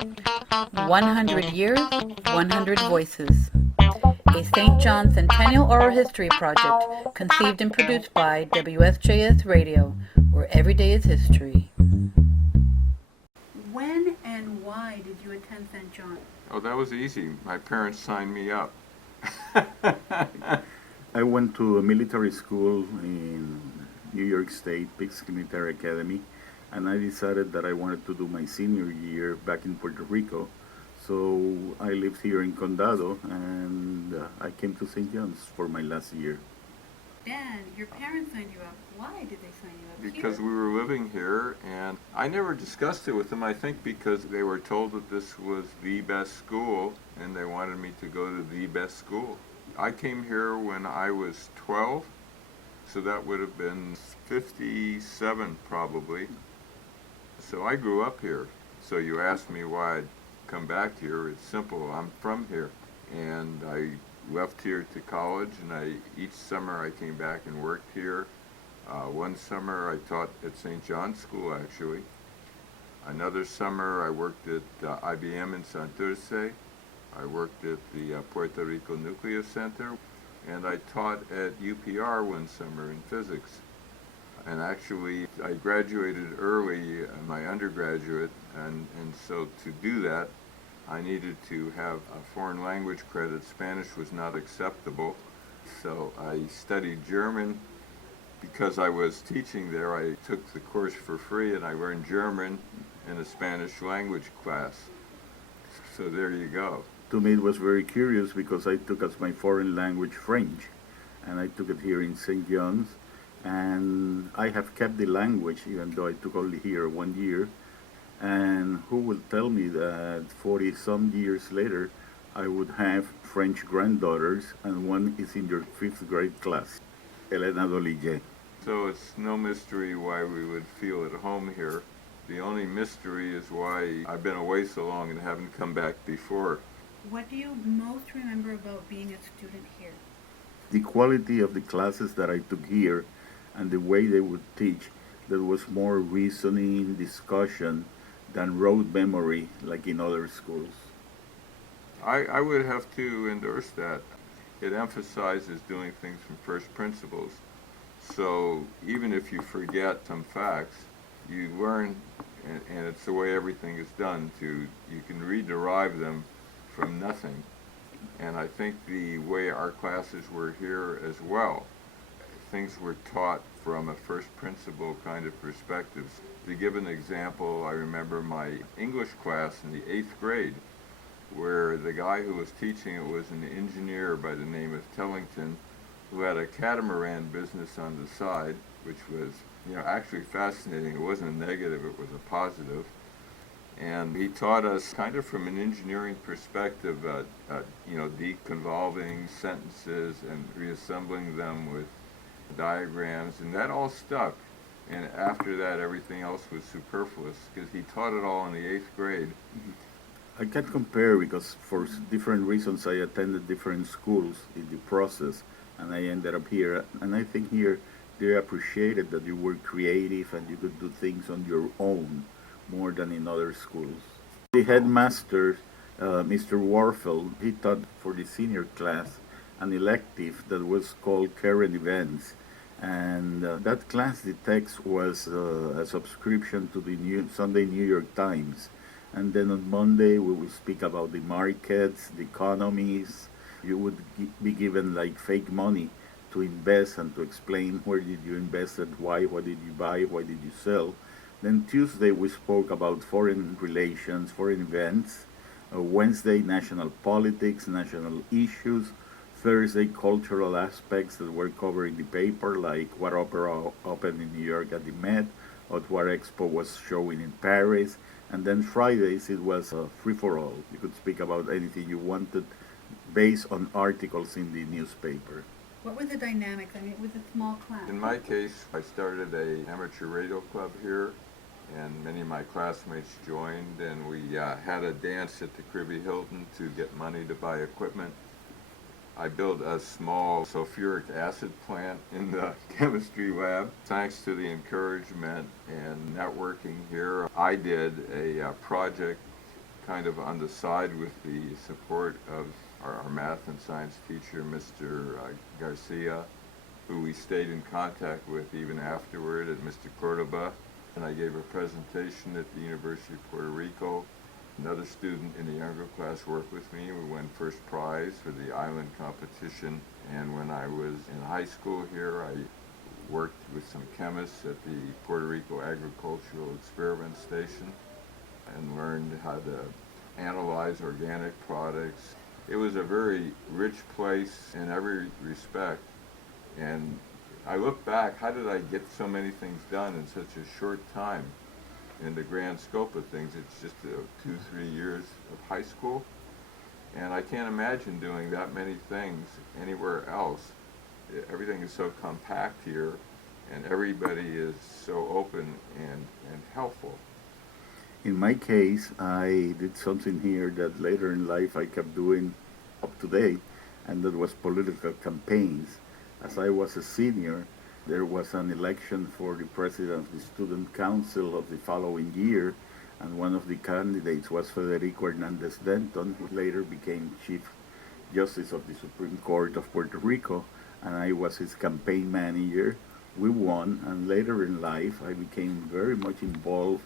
100 Years, 100 Voices. A St. John Centennial Oral History project conceived and produced by WSJS Radio, where every day is history. When and why did you attend St. John? Oh, that was easy. My parents signed me up. I went to a military school in New York State, Peace Military Academy, and I decided that I wanted to do my senior year back in Puerto Rico. So I lived here in Condado, and I came to St. John's for my last year. Dan, your parents signed you up. Why did they sign you up? Because we were living here, and I never discussed it with them, I think because they were told that this was the best school, and they wanted me to go to the best school. I came here when I was 12, so that would have been 57 probably. So I grew up here. So you asked me why I'd come back here. It's simple. I'm from here, and I left here to college, and each summer I came back and worked here. One summer I taught at St. John's School, actually. Another summer I worked at IBM in Santurce. I worked at the Puerto Rico Nuclear Center, and I taught at UPR one summer in physics. And actually, I graduated early, my undergraduate, and so to do that, I needed to have a foreign language credit. Spanish was not acceptable, so I studied German. Because I was teaching there, I took the course for free, and I learned German in a Spanish language class. So there you go. To me, it was very curious because I took as my foreign language French, and I took it here in St. John's, and I have kept the language even though I took only here 1 year. And who will tell me that 40 some years later I would have French granddaughters, and one is in your 5th grade class, Elena Dolille. So it's no mystery why we would feel at home here. The only mystery is why I've been away so long and haven't come back before. What do you most remember about being a student here? The quality of the classes that I took here and the way they would teach, there was more reasoning, discussion than rote memory like in other schools. I would have to endorse that. It emphasizes doing things from first principles. So even if you forget some facts, you learn, and it's the way everything is done, you can rederive them from nothing. And I think the way our classes were here as well, things were taught from a first principle kind of perspective. To give an example, I remember my English class in the 8th grade, where the guy who was teaching it was an engineer by the name of Tellington, who had a catamaran business on the side, which was, actually fascinating. It wasn't a negative, it was a positive. And he taught us kind of from an engineering perspective, deconvolving sentences and reassembling them with diagrams, and that all stuck. And after that, everything else was superfluous, because he taught it all in the 8th grade. I can't compare because for different reasons I attended different schools in the process, and I ended up here. And I think here they appreciated that you were creative and you could do things on your own more than in other schools. The headmaster, Mr. Warfel, he taught for the senior class an elective that was called Current Events. And that class, the text was a subscription to the Sunday New York Times. And then on Monday, we will speak about the markets, the economies. You would be given like fake money to invest and to explain where did you invest and why, what did you buy, why did you sell. Then Tuesday, we spoke about foreign relations, foreign events. Wednesday, national politics, national issues. Thursday, cultural aspects that were covered in the paper, like what opera opened in New York at the Met, or what expo was showing in Paris. And then Fridays, it was free-for-all. You could speak about anything you wanted based on articles in the newspaper. What were the dynamics? I mean, it was a small class. In my case, I started an amateur radio club here, and many of my classmates joined, and we had a dance at the Caribbean Hilton to get money to buy equipment. I built a small sulfuric acid plant in the chemistry lab. Thanks to the encouragement and networking here, I did a project kind of on the side with the support of our math and science teacher, Mr. Garcia, who we stayed in contact with even afterward, at Mr. Cordoba. And I gave a presentation at the University of Puerto Rico. Another student in the younger class worked with me. We won first prize for the island competition. And when I was in high school here, I worked with some chemists at the Puerto Rico Agricultural Experiment Station and learned how to analyze organic products. It was a very rich place in every respect. And I look back, how did I get so many things done in such a short time? In the grand scope of things, it's just 2-3 years of high school. And I can't imagine doing that many things anywhere else. Everything is so compact here, and everybody is so open and helpful. In my case, I did something here that later in life I kept doing up to date, and that was political campaigns. As I was a senior, there was an election for the president of the student council of the following year, and one of the candidates was Federico Hernandez Denton, who later became Chief Justice of the Supreme Court of Puerto Rico, and I was his campaign manager. We won, and later in life I became very much involved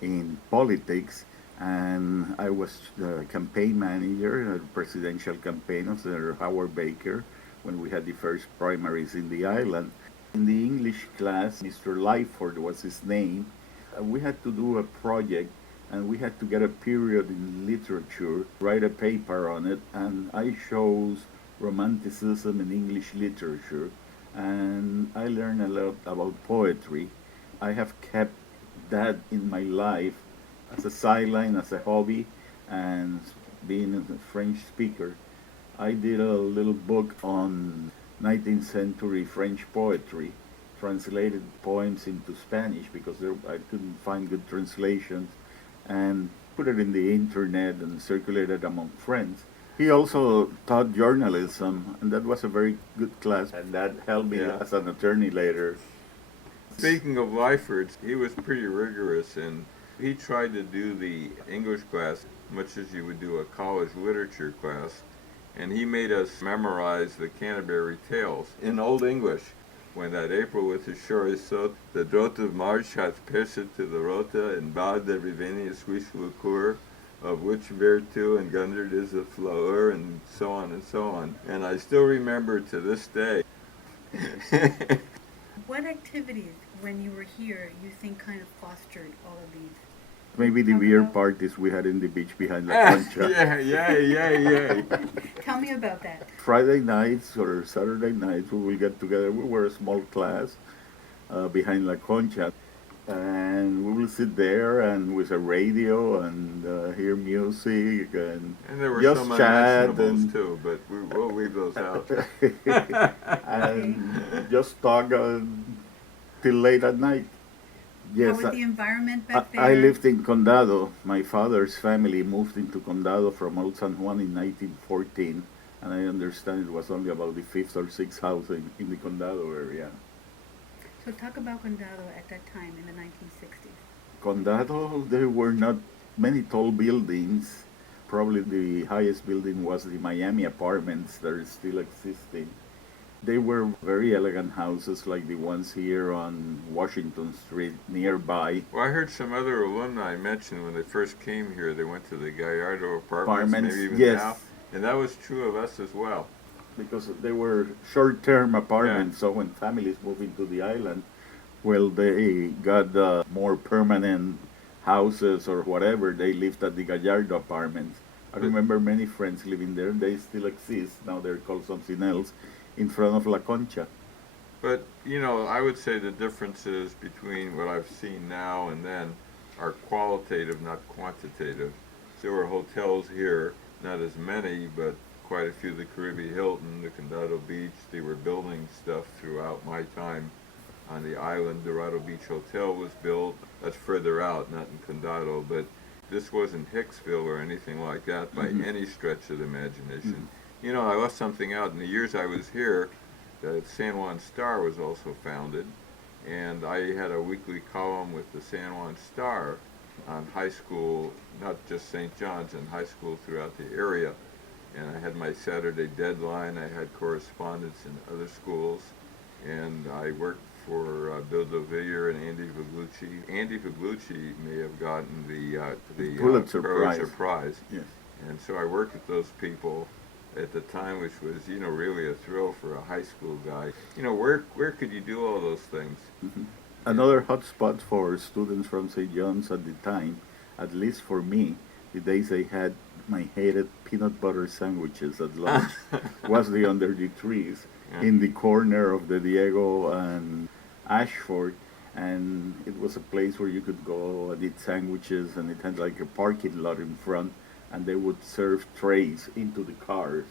in politics, and I was the campaign manager in a presidential campaign of Senator Howard Baker when we had the first primaries in the island. In the English class, Mr. Lyford was his name. We had to do a project, and we had to get a period in literature, write a paper on it, and I chose Romanticism in English literature, and I learned a lot about poetry. I have kept that in my life as a sideline, as a hobby, and being a French speaker. I did a little book on 19th century French poetry, translated poems into Spanish because I couldn't find good translations, and put it in the internet and circulated among friends. He also taught journalism, and that was a very good class, and that helped me as an attorney later. Speaking of Lyford, he was pretty rigorous, and he tried to do the English class much as you would do a college literature class. And he made us memorize the Canterbury Tales in Old English. When that April with his shore is so, the drought of March hath pierced to the rota, and bowed the Rivenius Wislucur, of which Vertu and Gundred is a flower, and so on and so on. And I still remember to this day. What activities, when you were here, you think kind of fostered all of these? Maybe the beer parties we had in the beach behind La Concha. Yeah. Tell me about that. Friday nights or Saturday nights we will get together. We were a small class behind La Concha, and we will sit there and with a radio and hear music and there were just some chat unmentionables too, but we'll leave those out. and just talk till late at night. Yes, How was the environment back there? I lived in Condado. My father's family moved into Condado from Old San Juan in 1914, and I understand it was only about the fifth or sixth house in the Condado area. So talk about Condado at that time in the 1960s. Condado, there were not many tall buildings. Probably the highest building was the Miami Apartments that are still existing. They were very elegant houses like the ones here on Washington Street nearby. Well, I heard some other alumni mention when they first came here, they went to the Gallardo apartments, maybe even now. And that was true of us as well. Because they were short-term apartments, so when families moved into the island, well, they got more permanent houses or whatever. They lived at the Gallardo apartments. I remember many friends living there, and they still exist. Now they're called something else, in front of La Concha. But, I would say the differences between what I've seen now and then are qualitative, not quantitative. There were hotels here, not as many, but quite a few. The Caribbean Hilton, the Condado Beach, they were building stuff throughout my time on the island. Dorado Beach Hotel was built. That's further out, not in Condado, but this wasn't Hicksville or anything like that by any stretch of the imagination. I left something out. In the years I was here, the San Juan Star was also founded, and I had a weekly column with the San Juan Star, on high school, not just St. John's, and high school throughout the area. And I had my Saturday deadline. I had correspondence in other schools, and I worked for Bill Devillier and Andy Viglucci. Andy Viglucci may have gotten the Pulitzer Pulitzer Prize. Prize, Yes. and so I worked with those people at the time, which was really a thrill for a high school guy. Where could you do all those things? Mhm. Another hotspot for students from St. John's at the time, at least for me, the days I had my hated peanut butter sandwiches at lunch, was the under the trees Yeah. in the corner of the Diego and Ashford. And it was a place where you could go and eat sandwiches, and it had like a parking lot in front, and they would serve trays into the cars.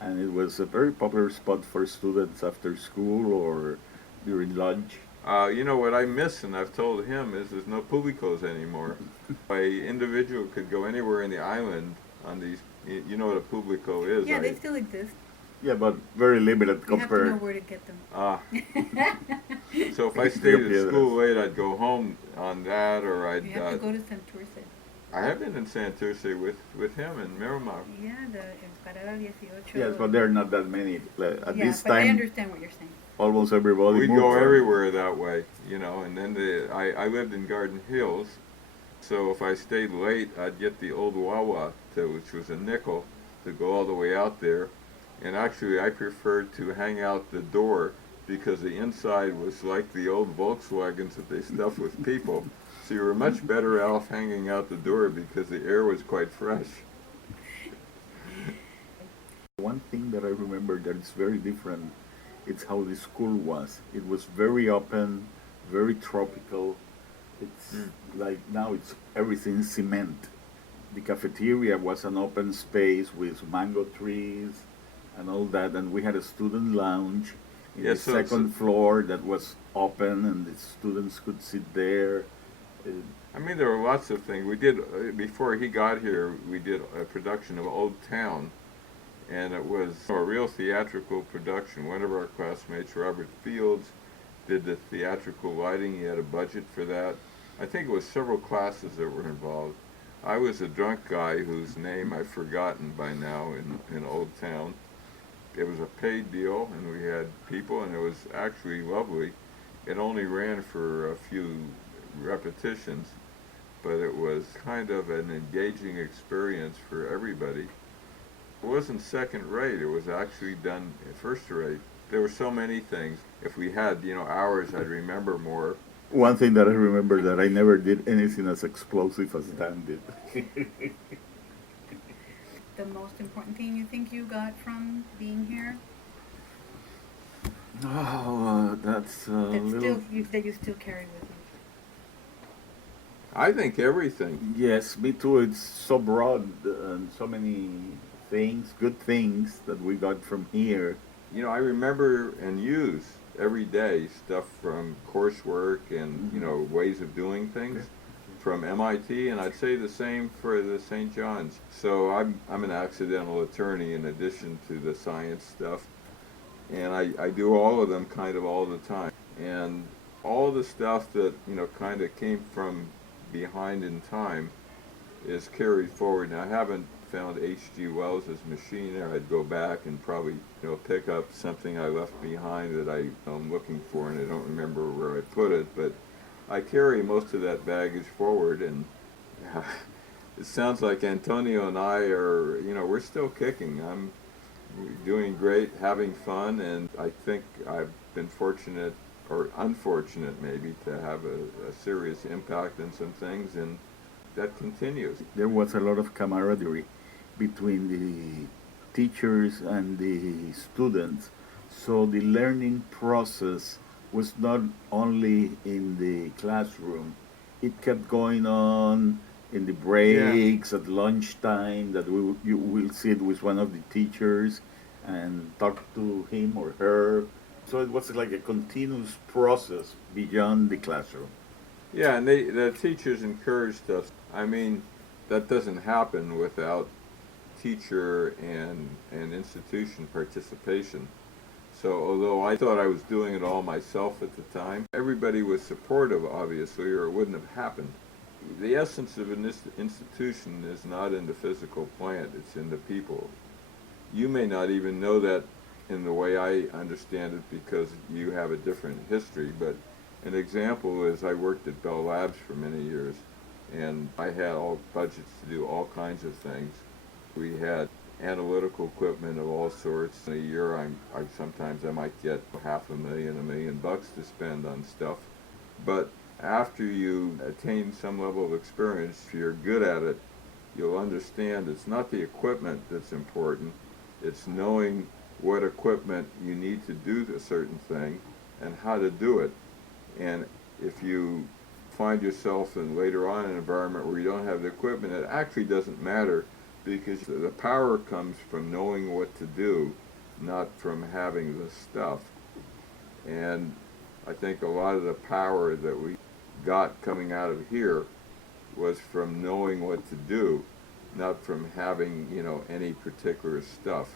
And it was a very popular spot for students after school or during lunch. What I miss, and I've told him, is there's no Publicos anymore. A individual could go anywhere in the island on these. You know what a Publico is? Yeah, they still exist. Yeah, but very limited You have to know compared. where to get them. So if I stayed Yeah, at school late, I'd go home on that, or I'd. You have to go to Santurce. I have been in Santurce with him in Miramar. Yeah, the Parada 18. Yes, but there are not that many. At Yeah, this but I time, understand what you're saying. almost everybody We'd moved go on. everywhere that way, and then I lived in Garden Hills, so if I stayed late, I'd get the old Wawa, which was a nickel, to go all the way out there. And actually, I preferred to hang out the door because the inside was like the old Volkswagens that they stuffed with people. So you were much better off hanging out the door because the air was quite fresh. One thing that I remember that is very different, it's how the school was. It was very open, very tropical. It's like now it's everything cement. The cafeteria was an open space with mango trees and all that, and we had a student lounge in Yeah, the second floor that was open, and the students could sit there. I mean, there were lots of things. We did, before he got here, we did a production of Old Town, and it was a real theatrical production. One of our classmates, Robert Fields, did the theatrical lighting. He had a budget for that. I think it was several classes that were involved. I was a drunk guy whose name I've forgotten by now in Old Town. It was a paid deal, and we had people, and it was actually lovely. It only ran for a few repetitions, but it was kind of an engaging experience for everybody. It wasn't second rate, it was actually done first rate. There were so many things. If we had, hours, I'd remember more. One thing that I remember that I never did anything as explosive as Dan did. The most important thing you think you got from being here? Oh, that's That you still carry with you? I think everything. yes, me too. It's so broad and so many things, good things that we got from here. I remember and use every day stuff from coursework and, ways of doing things from MIT, and I'd say the same for the St. John's. So I'm an accidental attorney in addition to the science stuff, and I do all of them kind of all the time. And all the stuff that, kind of came from behind in time is carried forward. Now, I haven't found H.G. Wells's machine there. I'd go back and probably, pick up something I left behind that I'm looking for, and I don't remember where I put it, but I carry most of that baggage forward, and it sounds like Antonio and I are, we're still kicking. I'm doing great, having fun, and I think I've been fortunate, or unfortunate maybe, to have a serious impact on some things, and that continues. There was a lot of camaraderie between the teachers and the students. So the learning process was not only in the classroom, it kept going on in the breaks, at lunchtime, that you will sit with one of the teachers and talk to him or her. So it was like a continuous process beyond the classroom. Yeah, and the teachers encouraged us. I mean, that doesn't happen without teacher and institution participation. So although I thought I was doing it all myself at the time, everybody was supportive, obviously, or it wouldn't have happened. The essence of an institution is not in the physical plant, it's in the people. You may not even know that in the way I understand it because you have a different history, but an example is I worked at Bell Labs for many years, and I had all budgets to do all kinds of things. We had analytical equipment of all sorts. In a year, sometimes I might get $500,000, $1 million to spend on stuff. But after you attain some level of experience, if you're good at it, you'll understand it's not the equipment that's important, it's knowing what equipment you need to do a certain thing and how to do it. And if you find yourself in later on an environment where you don't have the equipment, it actually doesn't matter because the power comes from knowing what to do, not from having the stuff. And I think a lot of the power that we got coming out of here was from knowing what to do, not from having, any particular stuff.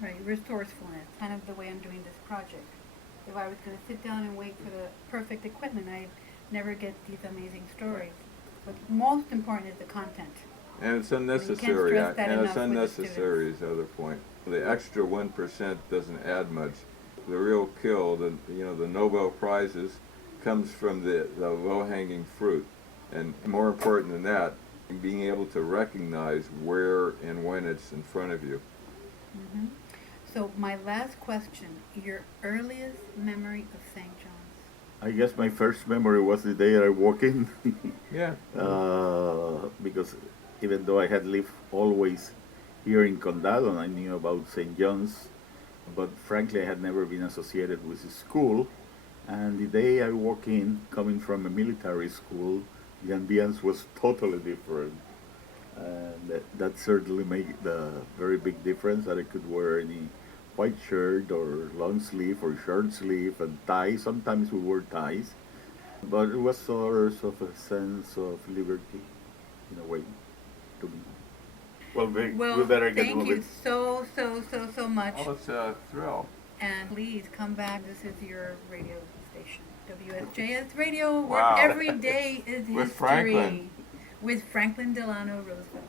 Right, resourcefulness, kind of the way I'm doing this project. If I was going to sit down and wait for the perfect equipment, I'd never get these amazing stories. But most important is the content. And it's unnecessary, is the other point. The extra 1% doesn't add much. The real kill, the Nobel Prizes, comes from the low-hanging fruit. And more important than that, being able to recognize where and when it's in front of you. Mm-hmm. So my last question, your earliest memory of St. John's? I guess my first memory was the day I walked in. Yeah. Because even though I had lived always here in Condado, I knew about St. John's, but frankly I had never been associated with the school. And the day I walked in, coming from a military school, the ambience was totally different. And that certainly made a very big difference that I could wear any white shirt or long sleeve or short sleeve and ties. Sometimes we wore ties. But it was sort of a sense of liberty in a way to me. Well, we better get thank you so much. Oh, it's a thrill. And please come back. This is your radio station, WSJS Radio, Wow. where every day is history. With Franklin. With Franklin Delano Roosevelt.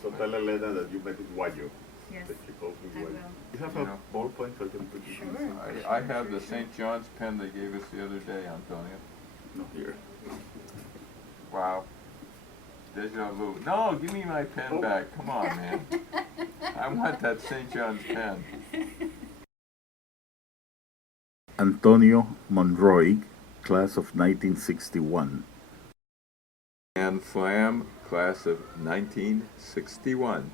So tell Elena that you met with Guayo. Yes, That she calls me I Guayo. will. You have a ballpoint so I can put it Sure. I have the St. John's pen they gave us the other day, Antonio. No, here. Wow. Deja vu. No, give me my pen back. Come on, man. I want that St. John's pen. Antonio Monroig, class of 1961. And Flamm, class of 1961.